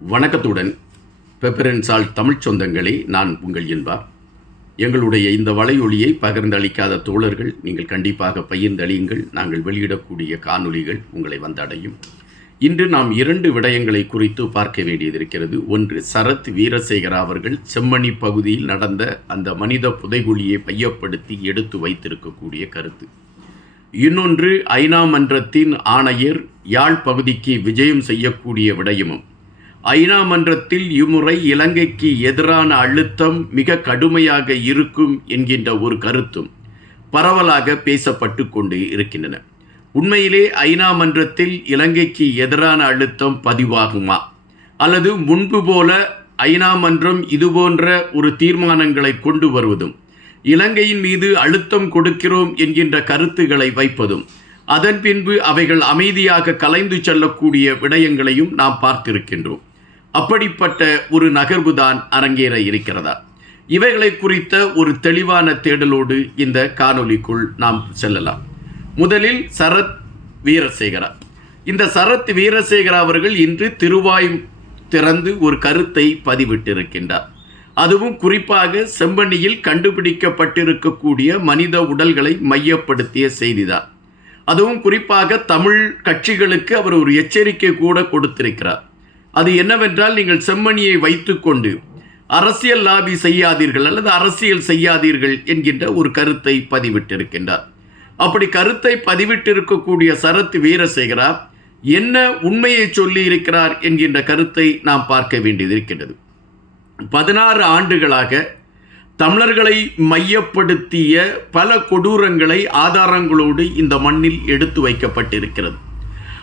வணக்கத்துடன் பெப்பரன்சால் தமிழ்ச் சொந்தங்களே நான் உங்கள் இன்பா. எங்களுடைய இந்த வலையொலியை பகிர்ந்தளிக்காத தோழர்கள் நீங்கள் கண்டிப்பாக பகிர்ந்தளியுங்கள். நாங்கள் வெளியிடக்கூடிய காணொளிகள் உங்களை வந்தடையும். இன்று நாம் இரண்டு விடயங்களை குறித்து பார்க்க வேண்டியதிருக்கிறது ஒன்று சரத் வீரசேகரா அவர்கள் செம்மணி பகுதியில் நடந்த அந்த மனித புதைகுழியை மையப்படுத்தி எடுத்து வைத்திருக்கக்கூடிய கருத்து. இன்னொன்று ஐநா மன்றத்தின் ஆணையர் யாழ் பகுதிக்கு விஜயம் செய்யக்கூடிய விடயமும். ஐநா மன்றத்தில் இம்முறை இலங்கைக்கு எதிரான அழுத்தம் மிக கடுமையாக இருக்கும் என்கின்ற ஒரு கருத்தும் பரவலாக பேசப்பட்டு கொண்டு இருக்கின்றன. உண்மையிலே ஐநா மன்றத்தில் இலங்கைக்கு எதிரான அழுத்தம் பதிவாகுமா? அல்லது முன்பு போல ஐநா மன்றம் இதுபோன்ற ஒரு தீர்மானங்களை கொண்டு வருவதும் இலங்கையின் மீது அழுத்தம் கொடுக்கிறோம் என்கின்ற கருத்துக்களை வைப்பதும் அதன் பின்பு அவைகள் அமைதியாக கலைந்து செல்லக்கூடிய விடயங்களையும் நாம் பார்த்திருக்கின்றோம். அப்படிப்பட்ட ஒரு நகர்வுதான் அரங்கேற இருக்கிறதா? இவைகளை குறித்த ஒரு தெளிவான தேடலோடு இந்த காணொளிக்குள் நாம் செல்லலாம். முதலில் சரத் வீரசேகரா. இந்த சரத் வீரசேகரா அவர்கள் இன்று திருவாய் திறந்து ஒரு கருத்தை பதிவிட்டிருக்கின்றார். அதுவும் குறிப்பாக செம்பனியில் கண்டுபிடிக்கப்பட்டிருக்கக்கூடிய மனித உடல்களை மையப்படுத்திய செய்திதான். அதுவும் குறிப்பாக தமிழ் கட்சிகளுக்கு அவர் ஒரு எச்சரிக்கை கூட கொடுத்திருக்கிறார். அது என்னவென்றால் நீங்கள் செம்மணியை வைத்துக்கொண்டு அரசியல் லாபி செய்யாதீர்கள் அல்லது அரசியல் செய்யாதீர்கள் என்கின்ற ஒரு கருத்தை பதிவிட்டிருக்கின்றார். அப்படி கருத்தை பதிவிட்டிருக்கக்கூடிய சரத் வீரசேகரா என்ன உண்மையை சொல்லி இருக்கிறார் என்கின்ற கருத்தை நாம் பார்க்க வேண்டியது பதினாறு ஆண்டுகளாக தமிழர்களை மையப்படுத்திய பல கொடூரங்களை ஆதாரங்களோடு இந்த மண்ணில் எடுத்து வைக்கப்பட்டிருக்கிறது.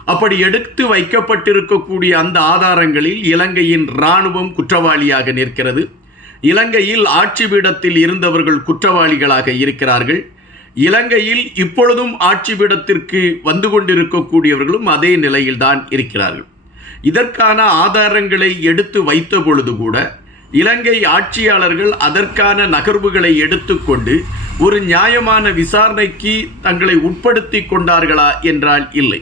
அப்படி எடுத்து வைக்கப்பட்டிருக்கக்கூடிய அந்த ஆதாரங்களில் இலங்கையின் இராணுவம் குற்றவாளியாக நிற்கிறது. இலங்கையில் ஆட்சி பீடத்தில் இருந்தவர்கள் குற்றவாளிகளாக இருக்கிறார்கள். இலங்கையில் இப்பொழுதும் ஆட்சி பீடத்திற்கு வந்து கொண்டிருக்கக்கூடியவர்களும் அதே நிலையில்தான் இருக்கிறார்கள். இதற்கான ஆதாரங்களை எடுத்து வைத்த பொழுது கூட இலங்கை ஆட்சியாளர்கள் அதற்கான நகர்வுகளை எடுத்துக்கொண்டு ஒரு நியாயமான விசாரணைக்கு தங்களை உட்படுத்தி கொண்டார்களா என்றால் இல்லை.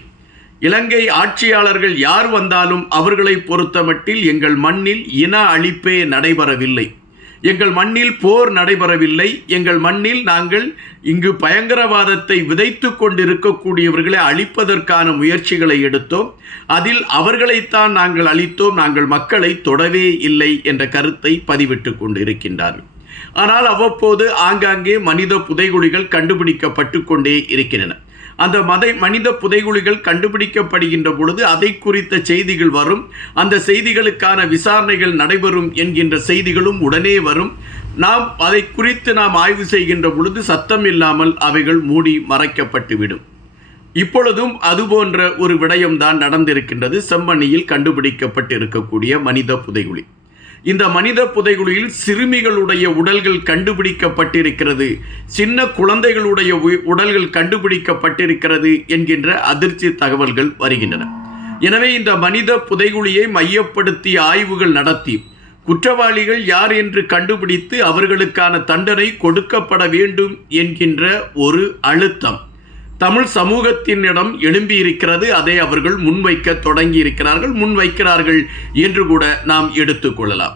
இலங்கை ஆட்சியாளர்கள் யார் வந்தாலும் அவர்களை பொறுத்தமட்டில் எங்கள் மண்ணில் இன அழிப்பே நடைபெறவில்லை. எங்கள் மண்ணில் போர் நடைபெறவில்லை. எங்கள் மண்ணில் நாங்கள் இங்கு பயங்கரவாதத்தை விதைத்து கொண்டிருக்கக்கூடியவர்களை அழிப்பதற்கான முயற்சிகளை எடுத்தோம். அதில் அவர்களைத்தான் நாங்கள் அழித்தோம். நாங்கள் மக்களை தொடவே இல்லை என்ற கருத்தை பதிவிட்டு கொண்டிருக்கின்றார்கள். ஆனால் அவ்வப்போது ஆங்காங்கே மனித புதைகுழிகள் கண்டுபிடிக்கப்பட்டு கொண்டே இருக்கின்றன. அந்த மதை மனித புதைகுழிகள் கண்டுபிடிக்கப்படுகின்ற பொழுது அதை குறித்த செய்திகள் வரும். அந்த செய்திகளுக்கான விசாரணைகள் நடைபெறும் என்கின்ற செய்திகளும் உடனே வரும். நாம் அதை குறித்து நாம் ஆய்வு செய்கின்ற பொழுது சத்தம் இல்லாமல் அவைகள் மூடி மறைக்கப்பட்டுவிடும். இப்பொழுதும் அதுபோன்ற ஒரு விடயம்தான் நடந்திருக்கின்றது. செம்மணியில் கண்டுபிடிக்கப்பட்டு இருக்கக்கூடிய மனித புதைகுழி. இந்த மனித புதைகுழியில் சிறுமிகளுடைய உடல்கள் கண்டுபிடிக்கப்பட்டிருக்கிறது. சின்ன குழந்தைகளுடைய உடல்கள் கண்டுபிடிக்கப்பட்டிருக்கிறது என்கின்ற அதிர்ச்சி தகவல்கள் வருகின்றன. எனவே இந்த மனித புதைகுழியை மையப்படுத்தி ஆய்வுகள் நடத்தி குற்றவாளிகள் யார் என்று கண்டுபிடித்து அவர்களுக்கான தண்டனை கொடுக்கப்பட வேண்டும் என்கின்ற ஒரு அழுத்தம். தமிழ் சமூகத்தினிடம் எழும்பியிருக்கிறது. அதை அவர்கள் முன்வைக்க தொடங்கி இருக்கிறார்கள் முன்வைக்கிறார்கள் என்று கூட நாம் எடுத்துக்கொள்ளலாம்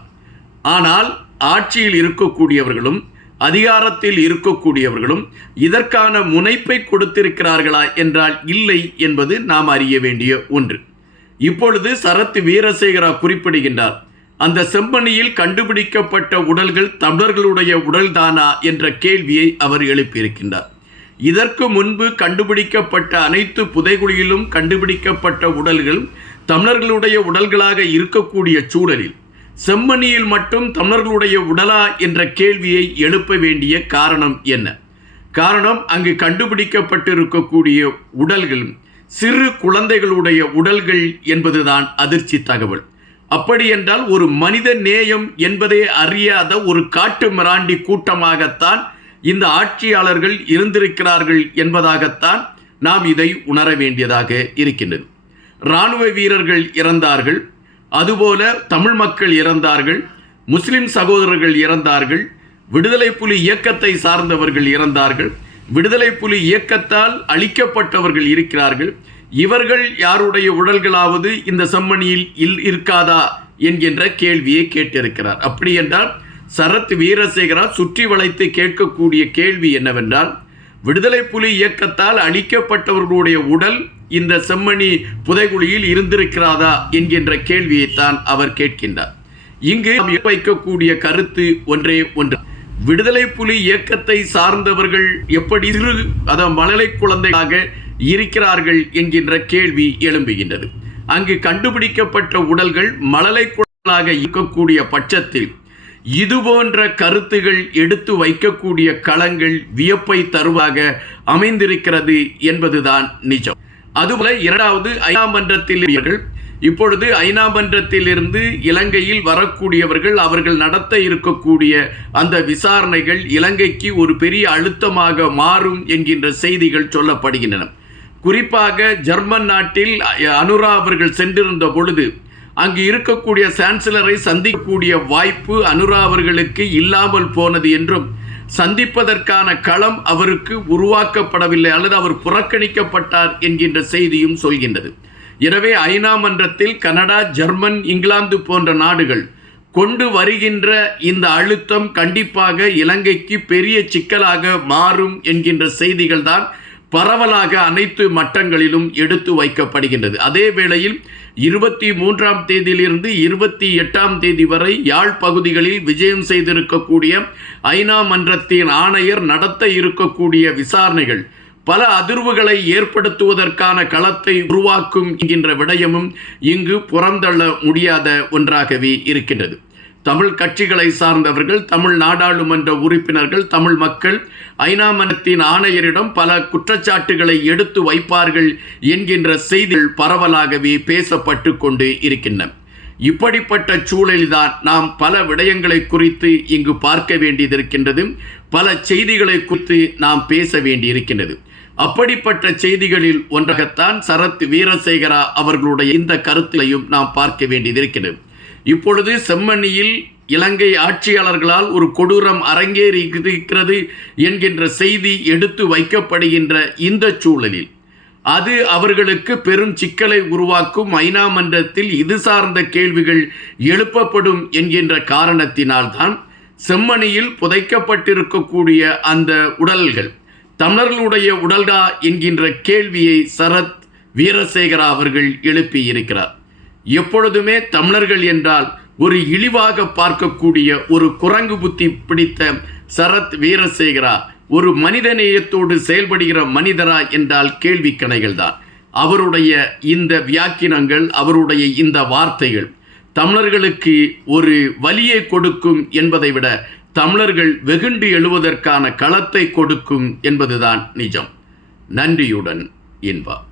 ஆனால் ஆட்சியில் இருக்கக்கூடியவர்களும் அதிகாரத்தில் இருக்கக்கூடியவர்களும் இதற்கான முனைப்பை கொடுத்திருக்கிறார்களா என்றால் இல்லை என்பது நாம் அறிய வேண்டிய ஒன்று. இப்பொழுது சரத் வீரசேகரா குறிப்பிடுகின்றார் அந்த செம்மணியில் கண்டுபிடிக்கப்பட்ட உடல்கள் தமிழர்களுடைய உடல்தானா? என்ற கேள்வியை அவர் எழுப்பியிருக்கின்றார். இதற்கு முன்பு கண்டுபிடிக்கப்பட்ட அனைத்து புதைகுழியிலும் கண்டுபிடிக்கப்பட்ட உடல்கள் தமிழர்களுடைய உடல்களாக இருக்கக்கூடிய சூழலில் செம்மணியில் மட்டும் தமிழர்களுடைய உடலா என்ற கேள்வியை எழுப்ப வேண்டிய காரணம் என்ன? காரணம் அங்கு கண்டுபிடிக்கப்பட்டிருக்கக்கூடிய உடல்கள் சிறு குழந்தைகளுடைய உடல்கள் என்பதுதான் அதிர்ச்சி தகவல். அப்படியென்றால் ஒரு மனித நேயம் என்பதை அறியாத ஒரு காட்டு மிராண்டி கூட்டமாகத்தான் இந்த ஆட்சியாளர்கள் இருந்திருக்கிறார்கள் என்பதாகத்தான் நாம் இதை உணர வேண்டியதாக இருக்கின்றது. இராணுவ வீரர்கள் இறந்தார்கள் அதுபோல தமிழ் மக்கள் இறந்தார்கள் முஸ்லிம் சகோதரர்கள் இறந்தார்கள் விடுதலை புலி இயக்கத்தை சார்ந்தவர்கள் இறந்தார்கள் விடுதலை புலி இயக்கத்தால் அழிக்கப்பட்டவர்கள் இருக்கிறார்கள் இவர்கள் யாருடைய உடல்களாவது இந்த செம்மணியில் இல் இருக்காதா என்கின்ற கேள்வியை கேட்டிருக்கிறார். அப்படி என்றால் சரத் வீரசேகரா சுற்றி வளைத்து கேட்கக்கூடிய கேள்வி என்னவென்றால் விடுதலை புலி இயக்கத்தால் அழிக்கப்பட்டவர்களுடைய உடல் இந்த செம்மணி புதைகுழியில் இருந்திருக்கிறதா என்கின்ற கேள்வியைத்தான் அவர் கேட்கின்றார். இங்கு வைக்கக்கூடிய கருத்து ஒன்றே ஒன்று. விடுதலை புலி இயக்கத்தை சார்ந்தவர்கள் எப்படி சிறு அதாவது மழலை குழந்தைகளாக இருக்கிறார்கள் என்கின்ற கேள்வி எழும்புகின்றது. அங்கு கண்டுபிடிக்கப்பட்ட உடல்கள் மழலை குழந்தைகளாக இருக்கக்கூடிய பட்சத்தில் இதுபோன்ற கருத்துகள் எடுத்து வைக்கக்கூடிய களங்கள் வியப்பை தருவாக அமைந்திருக்கிறது என்பதுதான் நிஜம். அதுபோல இரண்டாவது ஐநா மன்றத்தில் இவர்கள் இப்பொழுது ஐநா மன்றத்திலிருந்து இலங்கையில் வரக்கூடியவர்கள் அவர்கள் நடத்த இருக்கக்கூடிய அந்த விசாரணைகள் இலங்கைக்கு ஒரு பெரிய அழுத்தமாக மாறும் என்கின்ற செய்திகள் சொல்லப்படுகின்றன. குறிப்பாக ஜெர்மன் நாட்டில் அனுரா அவர்கள் சென்றிருந்த பொழுது அங்கு இருக்கக்கூடிய சான்சலரை சந்திக்கக்கூடிய வாய்ப்பு அனுரா அவர்களுக்கு இல்லாமல் போனது என்றும் சந்திப்பதற்கான களம் அவருக்கு உருவாக்கப்படவில்லை அல்லது அவர் புறக்கணிக்கப்பட்டார் என்கின்ற செய்தியும் சொல்கின்றது. எனவே ஐநா மன்றத்தில் கனடா ஜெர்மன் இங்கிலாந்து போன்ற நாடுகள் கொண்டு வருகின்ற இந்த அழுத்தம் கண்டிப்பாக இலங்கைக்கு பெரிய சிக்கலாக மாறும் என்கின்ற செய்திகள் தான் பரவலாக அனைத்து மட்டங்களிலும் எடுத்து வைக்கப்படுகின்றது. அதே வேளையில் இருபத்தி மூன்றாம் தேதியிலிருந்து இருபத்தி எட்டாம் தேதி வரை யாழ் பகுதிகளில் விஜயம் செய்திருக்கக்கூடிய ஐநா மன்றத்தின் ஆணையர் நடத்த இருக்கக்கூடிய விசாரணைகள் பல அதிர்வுகளை ஏற்படுத்துவதற்கான களத்தை உருவாக்கும் என்கின்ற விடயமும் இங்கு புறந்தள்ள முடியாத ஒன்றாகவே இருக்கின்றது. தமிழ் கட்சிகளை சார்ந்தவர்கள் தமிழ் நாடாளுமன்ற உறுப்பினர்கள் தமிழ் மக்கள் ஐநா மன்றத்தின் ஆணையரிடம் பல குற்றச்சாட்டுகளை எடுத்து வைப்பார்கள் என்கின்ற செய்திகள் பரவலாகவே பேசப்பட்டு கொண்டு இருக்கின்றன. இப்படிப்பட்ட சூழலில்தான் நாம் பல விடயங்களை குறித்து இங்கு பார்க்க வேண்டியதிருக்கின்றது பல செய்திகளை குறித்து நாம் பேச வேண்டியிருக்கின்றது. அப்படிப்பட்ட செய்திகளில் ஒன்றாகத்தான் சரத் வீரசேகரா அவர்களுடைய இந்த கருத்திலையும் நாம் பார்க்க வேண்டியதிருக்கிறது இப்பொழுது செம்மணியில் இலங்கை ஆட்சியாளர்களால் ஒரு கொடூரம் அரங்கேறி இருக்கிறது என்கின்ற செய்தி எடுத்து வைக்கப்படுகின்ற இந்த சூழலில் அது அவர்களுக்கு பெரும் சிக்கலை உருவாக்கும் ஐநா மன்றத்தில் இது சார்ந்த கேள்விகள் எழுப்பப்படும் என்கின்ற காரணத்தினால்தான் செம்மணியில் புதைக்கப்பட்டிருக்கக்கூடிய அந்த உடல்கள் தமிழர்களுடைய உடல்டா என்கின்ற கேள்வியை சரத் வீரசேகரா அவர்கள் எழுப்பியிருக்கிறார். எப்பொழுதுமே தமிழர்கள் என்றால் ஒரு இழிவாக பார்க்கக்கூடிய ஒரு குரங்கு புத்தி பிடித்த சரத் வீரசேகரா ஒரு மனிதநேயத்தோடு செயல்படுகிற மனிதரா என்றால் கேள்வி கணைகள் தான் அவருடைய இந்த வியாக்கினங்கள் அவருடைய இந்த வார்த்தைகள் தமிழர்களுக்கு ஒரு வலியை கொடுக்கும் என்பதை விட தமிழர்கள் வெகுண்டு எழுவதற்கான களத்தை கொடுக்கும் என்பதுதான் நிஜம். நன்றியுடன் இன்பா